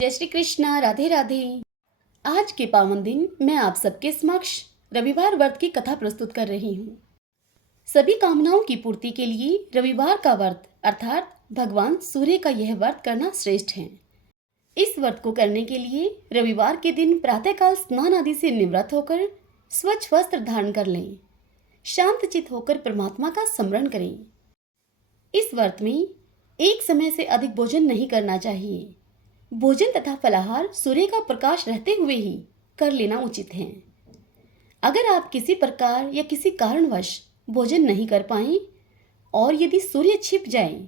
जय श्री कृष्णा। राधे राधे। आज के पावन दिन मैं आप सबके समक्ष रविवार व्रत की कथा प्रस्तुत कर रही हूँ। सभी कामनाओं की पूर्ति के लिए रविवार का व्रत अर्थात भगवान सूर्य का यह व्रत करना श्रेष्ठ है। इस व्रत को करने के लिए रविवार के दिन प्रातःकाल स्नान आदि से निवृत्त होकर स्वच्छ वस्त्र धारण कर लें। शांत चित होकर परमात्मा का स्मरण करें। इस व्रत में एक समय से अधिक भोजन नहीं करना चाहिए। भोजन तथा फलाहार सूर्य का प्रकाश रहते हुए ही कर लेना उचित है। अगर आप किसी प्रकार या किसी कारणवश भोजन नहीं कर पाएं और यदि सूर्य छिप जाए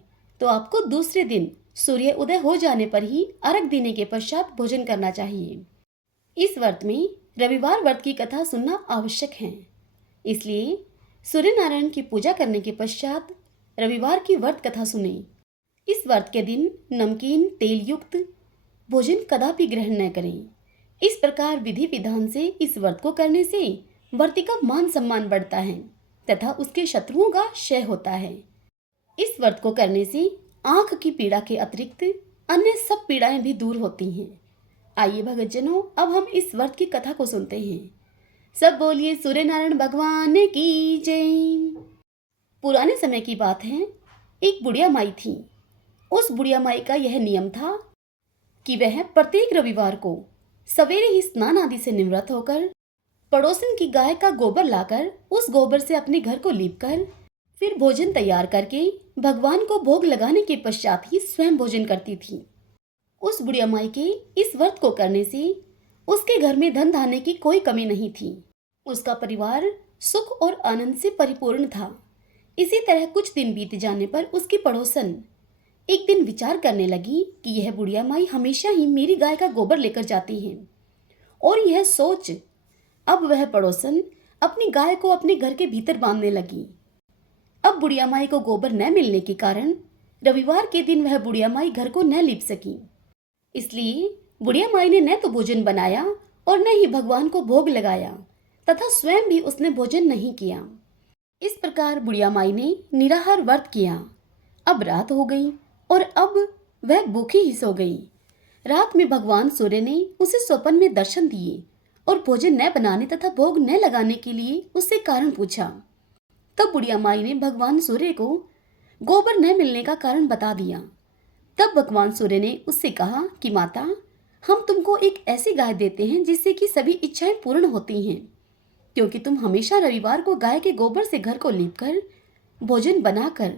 तो आपको दूसरे दिन सूर्य उदय हो जाने पर ही अर्घ देने के पश्चात भोजन करना चाहिए। इस व्रत में रविवार व्रत की कथा सुनना आवश्यक है, इसलिए सूर्य नारायण की पूजा करने के पश्चात रविवार की व्रत कथा सुने। इस व्रत के दिन नमकीन तेल युक्त भोजन कदापि ग्रहण न करें। इस प्रकार विधि विधान से इस व्रत को करने से व्रती का मान सम्मान बढ़ता है तथा उसके शत्रुओं का क्षय होता है। इस व्रत को करने से आंख की पीड़ा के अतिरिक्त अन्य सब पीड़ाएं भी दूर होती हैं। आइए भक्तजनों, अब हम इस व्रत की कथा को सुनते हैं। सब बोलिए सूर्य नारायण भगवान की जय। पुराने समय की बात है, एक बुढ़िया माई थी। उस बुढ़िया माई का यह नियम था कि वह प्रत्येक रविवार को सवेरे ही स्नान आदि से निवृत्त होकर पड़ोसन की गाय का गोबर लाकर उस गोबर से अपने घर को लीपकर फिर भोजन तैयार करके भगवान को भोग लगाने के पश्चात ही स्वयं भोजन करती थी। उस बुढ़िया माई के इस व्रत को करने से उसके घर में धन धान्य की कोई कमी नहीं थी। उसका परिवार सुख और आनंद से परिपूर्ण था। इसी तरह कुछ दिन बीत जाने पर उसकी पड़ोसन एक दिन विचार करने लगी कि यह बुढ़िया माई हमेशा ही मेरी गाय का गोबर लेकर जाती है, और यह सोच अब वह पड़ोसन अपनी गाय को अपने घर के भीतर बांधने लगी। अब बुढ़िया माई को गोबर न मिलने के कारण रविवार के दिन वह बुढ़िया माई घर को न लीप सकी। इसलिए बुढ़िया माई ने न तो भोजन बनाया और न ही भगवान को भोग लगाया तथा स्वयं भी उसने भोजन नहीं किया। इस प्रकार बुढ़िया माई ने निराहार व्रत किया। अब रात हो गई और अब वह भूखी ही सो गई। रात में भगवान सूर्य ने उसे स्वप्न में दर्शन दिए और भोजन न बनाने तथा भोग न लगाने के लिए उससे कारण पूछा। तब बुढ़िया माई ने भगवान सूर्य को गोबर न मिलने का कारण बता दिया। तब भगवान सूर्य ने उससे कहा कि माता, हम तुमको एक ऐसी गाय देते हैं जिससे कि सभी इच्छाएं पूर्ण होती हैं, क्योंकि तुम हमेशा रविवार को गाय के गोबर से घर को लीपकर भोजन बनाकर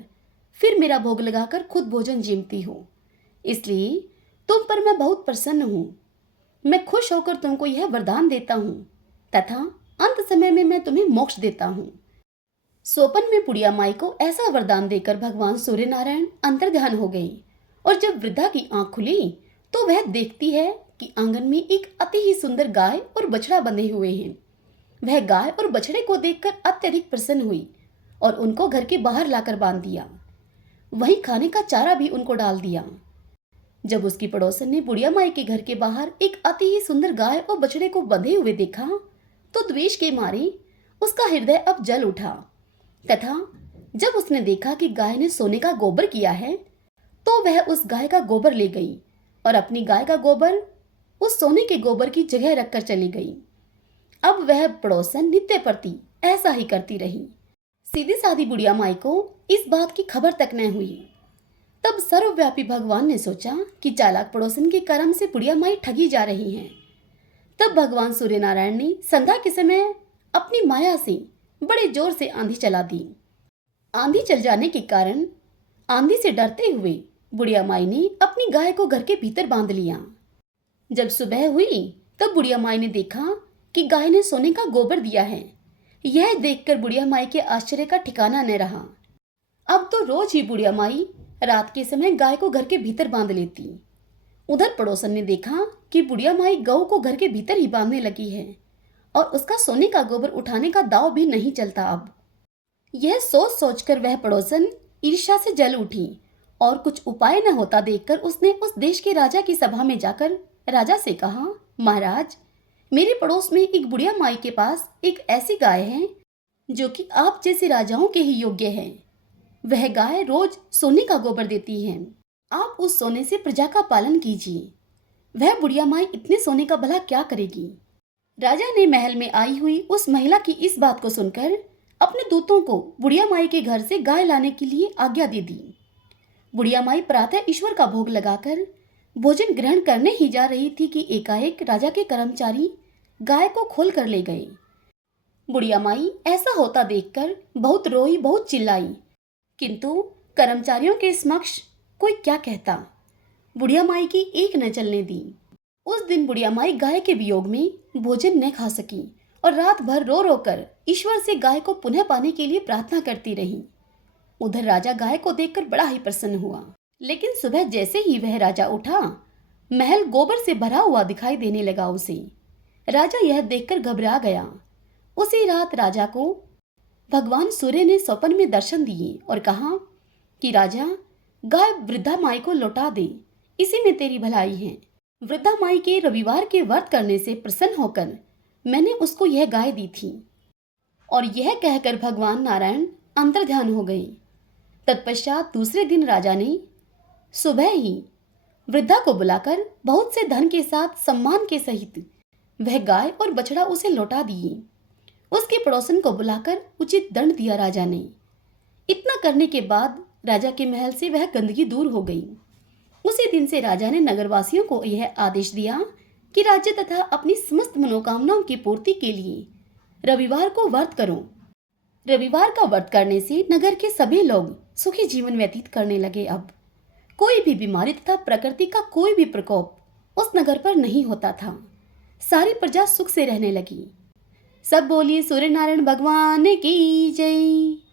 फिर मेरा भोग लगाकर खुद भोजन जीमती हो। इसलिए तुम पर मैं बहुत प्रसन्न हूँ। मैं खुश होकर तुमको यह वरदान देता हूँ तथा अंत समय में मैं तुम्हें मोक्ष देता हूँ। स्वप्न में बुढ़िया माई को ऐसा वरदान देकर भगवान सूर्य नारायण अंतर्ध्यान हो गई, और जब वृद्धा की आंख खुली तो वह देखती है कि आंगन में एक अति ही सुंदर गाय और बछड़ा बंधे हुए हैं। वह गाय और बछड़े को देखकर अत्यधिक प्रसन्न हुई और उनको घर के बाहर लाकर बांध दिया। वहीं खाने का चारा भी उनको डाल दिया। जब उसकी पड़ोसन ने बुढ़िया माई के घर के बाहर एक अति ही सुंदर गाय और बछड़े को बंधे हुए देखा तो द्वेष के मारे उसका हृदय अब जल उठा, तथा जब उसने देखा कि गाय ने सोने का गोबर किया है तो वह उस गाय का गोबर ले गई और अपनी गाय का गोबर उस सोने के गोबर की जगह रखकर चली गई। अब वह पड़ोसन नित्य प्रति ऐसा ही करती रही। सीधी सादी बुढ़िया माई को इस बात की खबर तक न हुई। तब सर्वव्यापी भगवान ने सोचा कि चालाक पड़ोसन के कर्म से बुढ़िया माई ठगी जा रही हैं। तब भगवान सूर्य नारायण ने संध्या के समय अपनी माया से बड़े जोर से आंधी चला दी। आंधी चल जाने के कारण आंधी से डरते हुए बुढ़िया माई ने अपनी गाय को घर के भीतर बांध लिया। जब सुबह हुई तब बुढ़िया माई ने देखा कि गाय ने सोने का गोबर दिया है। यह देखकर बुढ़िया माई के आश्चर्य का ठिकाना न रहा। अब तो रोज ही बुढ़िया माई रात के समय गाय को घर के भीतर बांध लेती। उधर पड़ोसन ने देखा कि बुढ़िया माई गऊ को घर के भीतर ही बांधने लगी है और उसका सोने का गोबर उठाने का दाव भी नहीं चलता। अब यह सोच सोचकर वह पड़ोसन ईर्ष्या से जल उठी और कुछ उपाय न होता देखकर उसने उस देश के राजा की सभा में जाकर राजा से कहा, महाराज, मेरे पड़ोस में एक बुढ़िया माई के पास एक ऐसी गाय है जो कि आप जैसे राजाओं के ही योग्य है। वह गाय रोज सोने का गोबर देती है। आप उस सोने से प्रजा का पालन कीजिए। वह बुढ़िया माई इतने सोने का भला क्या करेगी। राजा ने महल में आई हुई उस महिला की इस बात को सुनकर अपने दूतों को बुढ़िया माई के घर से गाय लाने के लिए आज्ञा दे दी। बुढ़िया माई प्रातः ईश्वर का भोग लगाकर भोजन ग्रहण करने ही जा रही थी कि एकाएक राजा के कर्मचारी गाय को खोल कर ले गए। बुढ़िया माई ऐसा होता देखकर बहुत रोई, बहुत चिल्लाई, किंतु कर्मचारियों के समक्ष कोई क्या कहता। बुढ़िया माई की एक न चलने दी। उस दिन बुढ़िया माई गाय के वियोग में भोजन न खा सकी और रात भर रो रो कर ईश्वर से गाय को पुनः पाने के लिए प्रार्थना करती रही। उधर राजा गाय को देखकर बड़ा ही प्रसन्न हुआ, लेकिन सुबह जैसे ही वह राजा उठा, महल गोबर से भरा हुआ दिखाई देने लगा उसे। राजा यह देखकर घबरा गया। उसी रात राजा को भगवान सूर्य ने स्वप्न में दर्शन दिए और कहा कि राजा, गाय वृद्धा माई को लौटा दे, इसी में तेरी भलाई है। वृद्धा माई के रविवार के व्रत करने से प्रसन्न होकर मैंने उसको यह गाय दी थी। और यह कहकर भगवान नारायण अंतर्ध्यान हो गए। तत्पश्चात दूसरे दिन राजा ने सुबह ही वृद्धा को बुलाकर बहुत से धन के साथ सम्मान के सहित वह गाय और बछड़ा उसे लौटा दिए। उसके पड़ोसन को बुलाकर उचित दंड दिया राजा ने। इतना करने के बाद राजा के महल से वह गंदगी दूर हो गई। उसी दिन से राजा ने नगरवासियों को यह आदेश दिया कि राज्य तथा अपनी समस्त मनोकामनाओं की पूर्ति के लिए रविवार को व्रत करो। रविवार का व्रत करने से नगर के सभी लोग सुखी जीवन व्यतीत करने लगे। अब कोई भी बीमारी तथा प्रकृति का कोई भी प्रकोप उस नगर पर नहीं होता था। सारी प्रजा सुख से रहने लगी। सब बोलिए सूर्य नारायण भगवान की जय।